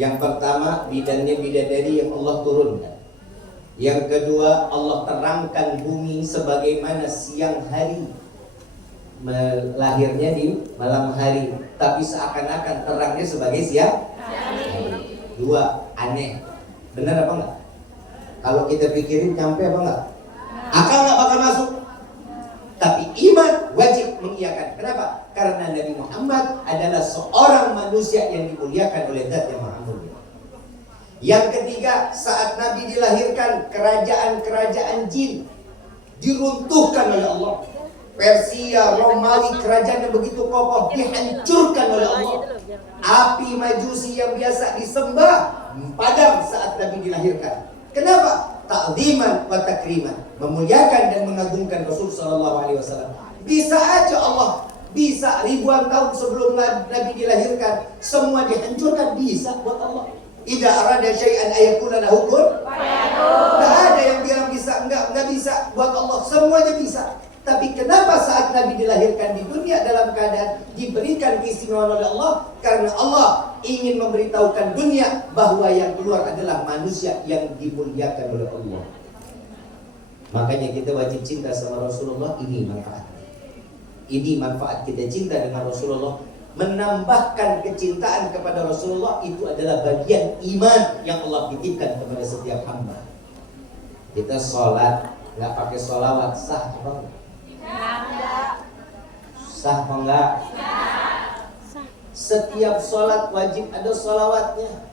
Yang pertama, bidannya bidadari yang Allah turunkan. Yang kedua, Allah terangkan bumi sebagaimana siang hari, lahirnya di malam hari, tapi seakan-akan terangnya sebagai siang hari. Dua, aneh. Benar apa enggak? Kalau kita pikirin nyampe apa enggak? Akal enggak bakal masuk. Tapi iman wajib mengiyakan. Kenapa? Karena Nabi Muhammad adalah seorang manusia yang dimuliakan oleh Zat yang Maha Mulia. Yang ketiga, saat Nabi dilahirkan, kerajaan-kerajaan jin diruntuhkan oleh Allah. Persia, Romawi, kerajaan yang begitu kokoh dihancurkan oleh Allah. Api majusi yang biasa disembah padam saat Nabi dilahirkan. Kenapa? Ta'ziman wa takriman, memuliakan dan mengagungkan Rasul sallallahu alaihi wasallam. Bisa aja Allah, bisa ribuan tahun sebelum Nabi dilahirkan semua dihancurkan, bisa buat Allah. Idza arada syai'an ayakuna lahu kun fayakun. Enggak ada yang bilang bisa, enggak bisa buat Allah, semuanya bisa. Tapi kenapa saat Nabi dilahirkan di dunia dalam keadaan diberikan keistimewaan oleh Allah? Karena Allah ingin memberitahukan dunia bahwa yang keluar adalah manusia yang dimuliakan oleh Allah. Makanya kita wajib cinta sama Rasulullah. Ini manfaat. Ini manfaat kita cinta dengan Rasulullah. Menambahkan kecintaan kepada Rasulullah itu adalah bagian iman yang Allah titipkan kepada setiap hamba. Kita sholat nggak pakai sholawat, sah apa enggak? Sah apa enggak? Setiap sholat wajib ada sholawatnya.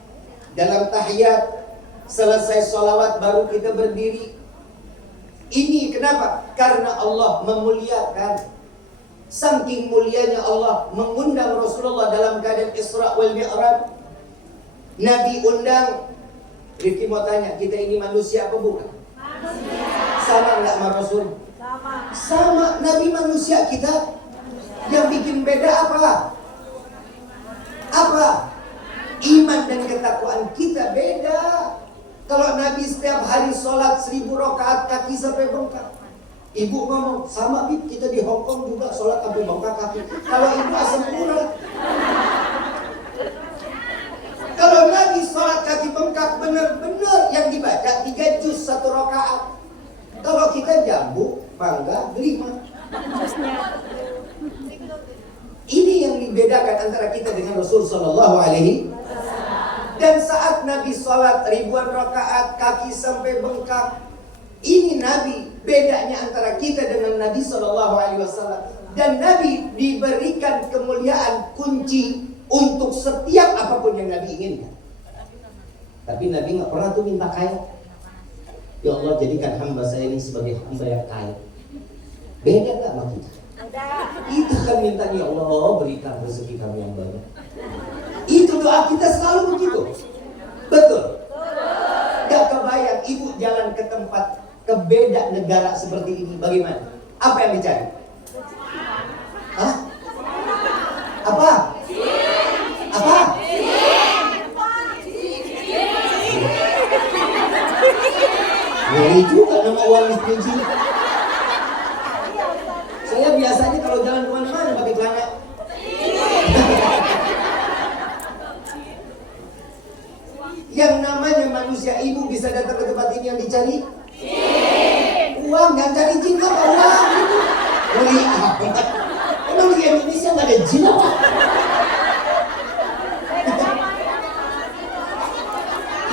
Dalam tahiyat, selesai sholawat baru kita berdiri. Ini kenapa? Karena Allah memuliakan. Saking mulianya Allah mengundang Rasulullah dalam keadaan Isra wal Mi'raj. Nabi undang. Rifki mau tanya, kita ini manusia apa bukan? Manusia. Sama enggak sama Rasul? Sama. Nabi manusia, kita yang bikin beda apa? Apa? Iman dan ketakwaan kita beda. Kalau Nabi setiap hari sholat 1000 rakaat kaki sampai bengkak. Ibu ngomong, sama Bib, kita di Hong Kong juga sholat sampai bengkak kaki. Kalau ibu asam urat. Kalau Nabi sholat kaki bengkak benar-benar yang dibaca 3 juz 1 rakaat. Kalau kita jambu, mangga, 5. Ini yang dibedakan antara kita dengan Rasul Sallallahu Alaihi Wasallam. Dan saat Nabi sholat ribuan rakaat kaki sampai bengkak, ini Nabi bedanya antara kita dengan Nabi Sallallahu Alaihi Wasallam. Dan Nabi diberikan kemuliaan kunci untuk setiap apapun yang Nabi inginkan. Tapi Nabi nggak pernah tuh minta kaya. Ya Allah, jadikan hamba saya ini sebagai hamba yang kaya. Beda nggak sama kita? Itu kan minta, ya Allah berikan rezeki kami yang banyak. Itu doa kita selalu begitu. Betul? Gak kebayang ibu jalan ke tempat, ke beda negara seperti ini, bagaimana? Apa yang dicari? Hah? Apa? Apa? Ngeri juga nama uang miskin. Saya biasanya kalau jalan kemana-mana pakai celana. Yang namanya manusia, ibu bisa datang ke tempat ini yang dicari uang, nggak cari jin apa uang gitu. Beli apa? Emang di Indonesia nggak ada jin apa?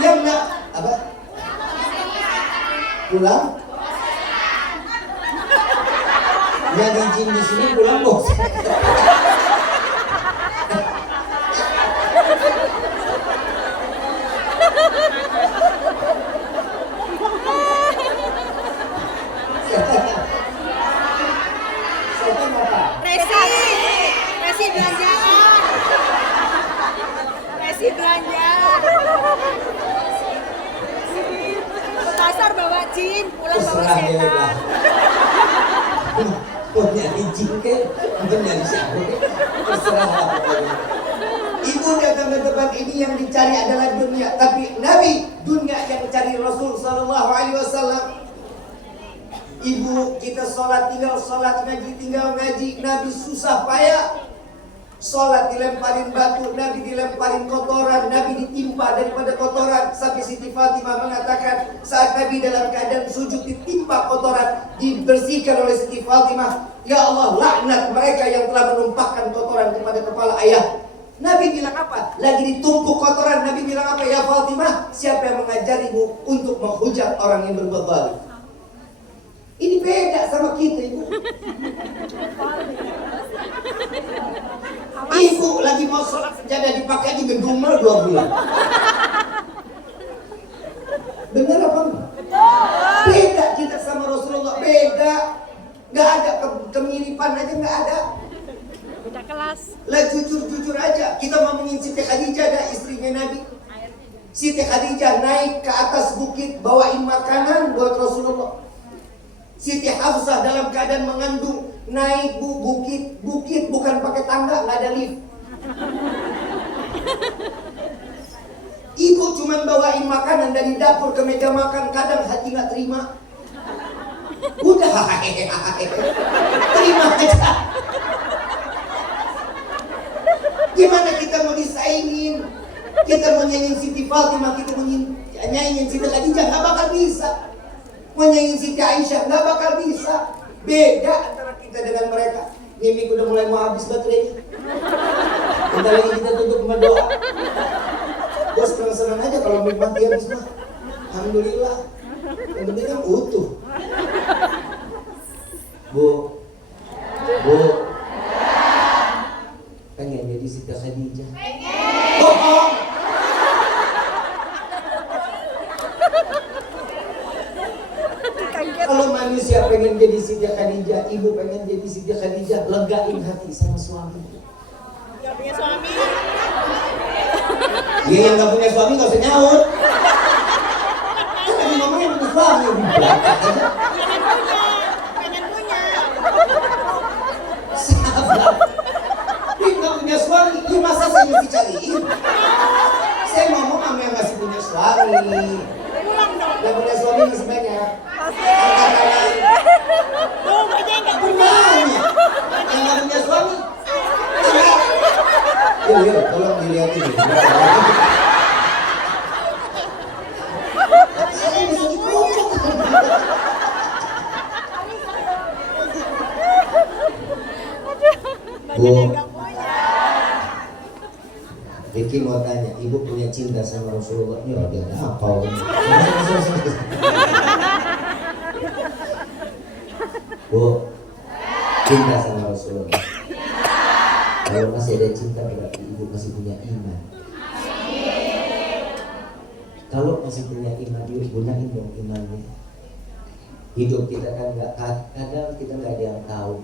Yang nak apa? Pulang? Nyari jin di sini pulang bos. Resi belanjaan. Resi belanja. Ke pasar bawa jin, pulang bawa setan. Mau nyari jin ke? Mau nyari siapa ke? Terserah apa. Ibu datang ke tempat ini yang dicari adalah dunia, tapi Nabi dunia yang cari Rasul Sallallahu Alaihi Wasallam. Ibu kita sholat tinggal sholat, ngaji tinggal ngaji. Nabi susah payah Sholat dilemparin batu, Nabi dilemparin kotoran, Nabi ditimpa daripada kotoran. Sampai Siti Fatimah mengatakan saat Nabi dalam keadaan sujud ditimpa kotoran, dibersihkan oleh Siti Fatimah, ya Allah, laknat mereka yang telah menumpahkan kotoran kepada kepala ayah. Nabi bilang apa? Lagi ditumpuk kotoran, Nabi bilang apa? Ya Fatimah, siapa yang mengajarimu untuk menghujat orang yang berbuat zalim? Ini beda sama kita, Ibu. Ibu lagi mau sholat sejadah dipakai aja ngedumel 2 bulan. Bener apa enggak? Beda kita sama Rasulullah, beda. Gak ada kemiripan aja, gak ada. Beda kelas. Lah jujur aja, kita ngomongin Siti Khadijah dan istrinya Nabi. Siti Khadijah naik ke atas bukit bawain makanan buat Rasulullah. Siti Hafsah dalam keadaan mengandung naik bukit bukan pakai tangga, nggak ada lift. Ibu cuman bawain makanan dari dapur ke meja makan, kadang hati nggak terima. Udah, terima aja. Gimana kita mau disaingin? Kita mau nyanyiin Siti Fatimah, kita mau nyanyiin Siti Khadijah, nggak bakal bisa. Mau nyanyiin Siti Aisyah, nggak bakal bisa. Beda antara kita dengan mereka. Mimik udah mulai mau habis baterainya. Bentar lagi kita tutup sama doa. Gue senang-senang aja kalau mimik mati habis mah. Alhamdulillah. Yang penting kan utuh. Bu, pengen jadi Siti Khadijah? Bohong. Kalau manusia pengen jadi Siti Khadijah, ibu pengen jadi Siti Khadijah, legain hati sama suami. Gak punya suami. Dia yang gak punya suami gak usah nyaut. Kan tadi ngomongnya punya suami, belakang aja. Pengen punya. Sabar. Dia gak punya suami, ini masa saya mesti cariin? Saya ngomong sama yang masih punya suami. Pulang dong. Yang punya suami masih banyak. Tuh, banyak yang gak punya. Banyak. Yang gak punya suami. Iya, tolong dilihatin. Saya bisa dipukul. Bu, Riki mau tanya, ibu punya cinta sama Rasulullah? Ya, dia apa? Bu, cinta sama Rasulullah. Kalau masih ada cinta berarti ibu masih punya iman. Kalau masih punya iman, ibu gunain dong imannya. Hidup kita kan kadang kita nggak ada yang tahu.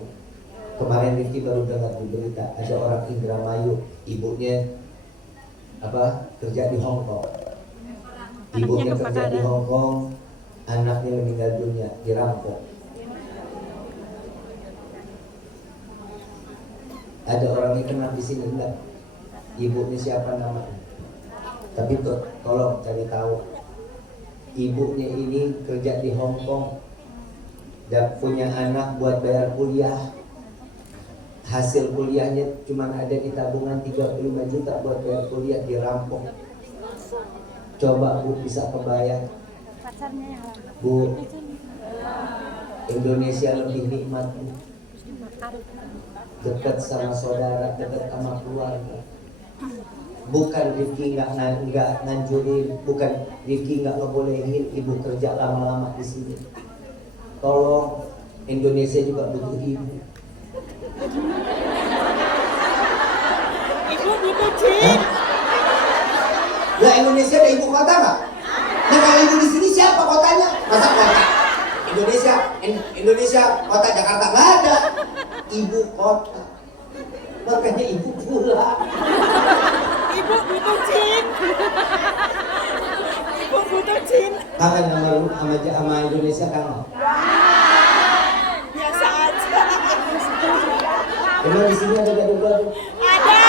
Kemarin Rifki baru dengar di berita ada orang Indramayu, ibunya kerja di Hong Kong. Ibunya kerja di Hong Kong, anaknya meninggal dunia, dirampok. Ada orang yang kenal di sini enggak? Ibunya siapa namanya? Tapi tolong cari tahu. Ibunya ini kerja di Hong Kong dan punya anak buat bayar kuliah. Hasil kuliahnya cuma ada di tabungan 35 juta buat bayar kuliah, dirampok. Coba Bu bisa kebayang. Bu, Indonesia lebih nikmat, Bu. Dekat sama saudara, dekat sama keluarga. Bukan Rifki nggak nganjurin, bukan Rifki nggak ngebolehin ibu kerja lama-lama di sini. Tolong, Indonesia juga butuh ibu. Ibu butuh Cin. Lah Indonesia ada ibu kota nggak? Nah kalau ibu di sini siapa kotanya? Masa kota? Indonesia kota Jakarta nggak ada. Ibu kota. Makanya ibu pulang. Ibu butuh Cin. Ibu butuh Cin. Kangen sama Indonesia kangen. Biasa aja. Emang di sini ada gado-gado? Ada.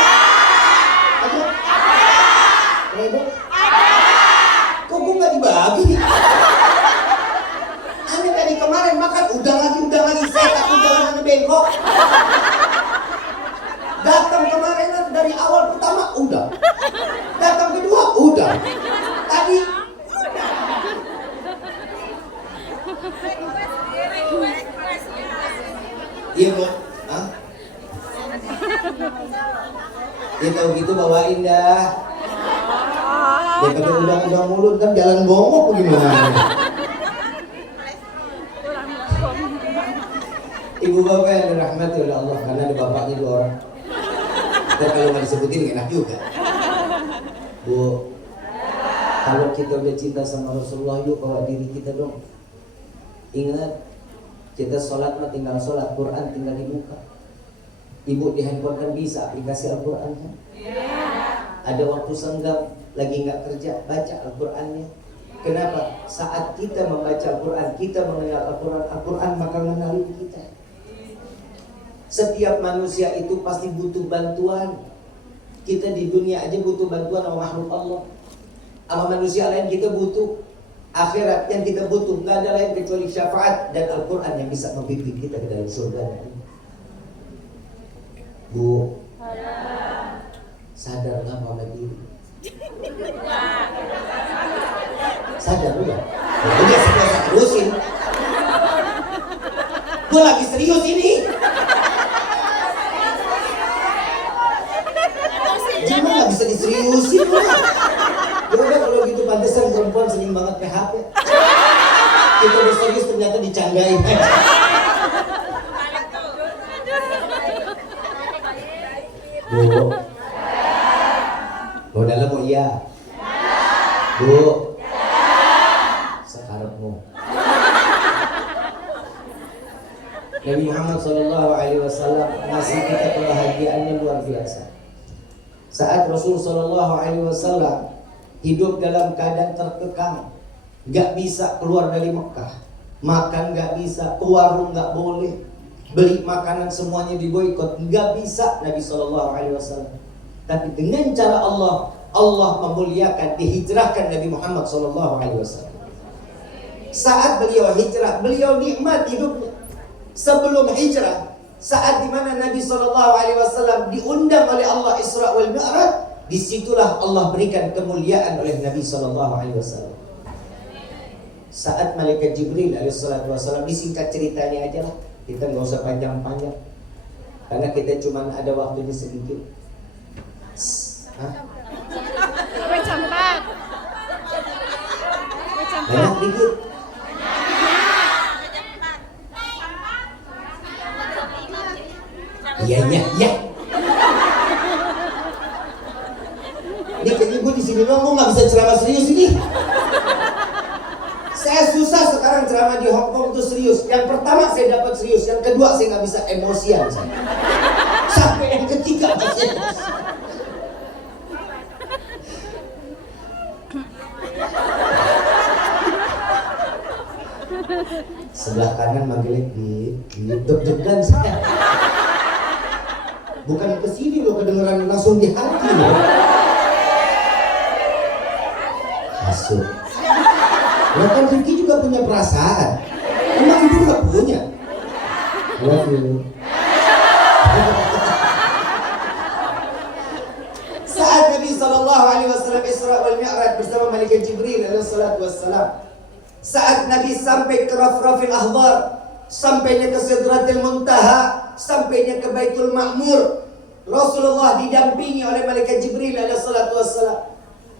Ada? Ada? Ada. Kok gue nggak dibagi? Aneh dari kemarin makan udang lagi, saya takut jalan bengkok. Datang kemarin Iya Bu. Hah? Dia tahu gitu bawain dah. Daripada undang-undang mulut kan jalan bongok gimana? Ibu bapak yang dirahmati oleh Allah, karena ada bapaknya 2 orang. Dan kalau nggak disebutin enak juga. Bu, kalau kita udah cinta sama Rasulullah, yuk bawa diri kita dong. Ingat, kita sholat mah tinggal sholat, Quran tinggal dibuka. Ibu di handphone kan bisa aplikasi Al-Quran kan? Ada waktu senggang, lagi nggak kerja, baca Al-Qurannya. Kenapa? Saat kita membaca Al-Quran, kita mengenal Al-Quran, Al-Quran maka mengenali kita. Setiap manusia itu pasti butuh bantuan. Kita di dunia aja butuh bantuan sama makhluk Allah. Sama manusia lain kita butuh. Akhirat yang kita butuh nggak ada lain kecuali syafaat dan Al-Quran yang bisa membimbing kita ke dalam surga. Bu, sadarlah pada diri. Sadar udah. Udah saya terusin. Gue lagi serius ini. Jangan nggak bisa diseriusin lah. Ya udah kalau gitu pantesan perempuan sering banget PHP. Kita udah serius ternyata dicanggain aja. Bu, mau dalam mau iya? Bu, sekarangmu. Nabi Muhammad SAW ngasih kita kebahagiaannya luar biasa. Saat Rasul SAW hidup dalam keadaan terkekang, gak bisa keluar dari Mekah, makan gak bisa, ke warung gak boleh, beli makanan semuanya diboikot, gak bisa Nabi SAW. Tapi dengan cara Allah memuliakan, dihijrahkan Nabi Muhammad SAW. Saat beliau hijrah, beliau nikmat hidupnya. Sebelum hijrah, saat dimana Nabi SAW diundang oleh Allah Isra wal Mi'raj, disitulah Allah berikan kemuliaan oleh Nabi SAW. Saat malaikat Jibril alaihissalam, disingkat ceritanya aja lah, kita nggak usah panjang-panjang, karena kita cuma ada waktunya sedikit. Banyak dikit. Iya. Ini kayaknya gue di sini ngomong nggak bisa ceramah serius ini. Saya susah sekarang ceramah di Hong Kong itu serius. Yang pertama saya dapat serius, yang kedua saya nggak bisa emosian. Sampai yang ketiga masih emosi. Sebelah kanan manggilnya deg-degan saya. Bukan ke sini loh, kedengeran langsung di hati loh. Masuk. Nah kan Ricky juga punya perasaan. Emang ibu gak punya? Love you. Saat Nabi SAW Isra wal Mi'raj bersama malaikat Jibril alaihissalam, saat Nabi sampai ke Rafrafil Ahbar, sampainya ke Sidratil Muntaha, sampainya ke Baitul Ma'mur, Rasulullah didampingi oleh malaikat Jibril alaihissalam.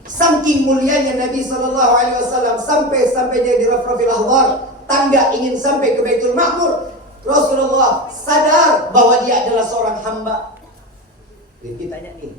Saking mulianya Nabi SAW, sampai dia di Rafrafil Ahbar, tangga ingin sampai ke Baitul Ma'mur, Rasulullah sadar bahwa dia adalah seorang hamba. Jadi tanya nih,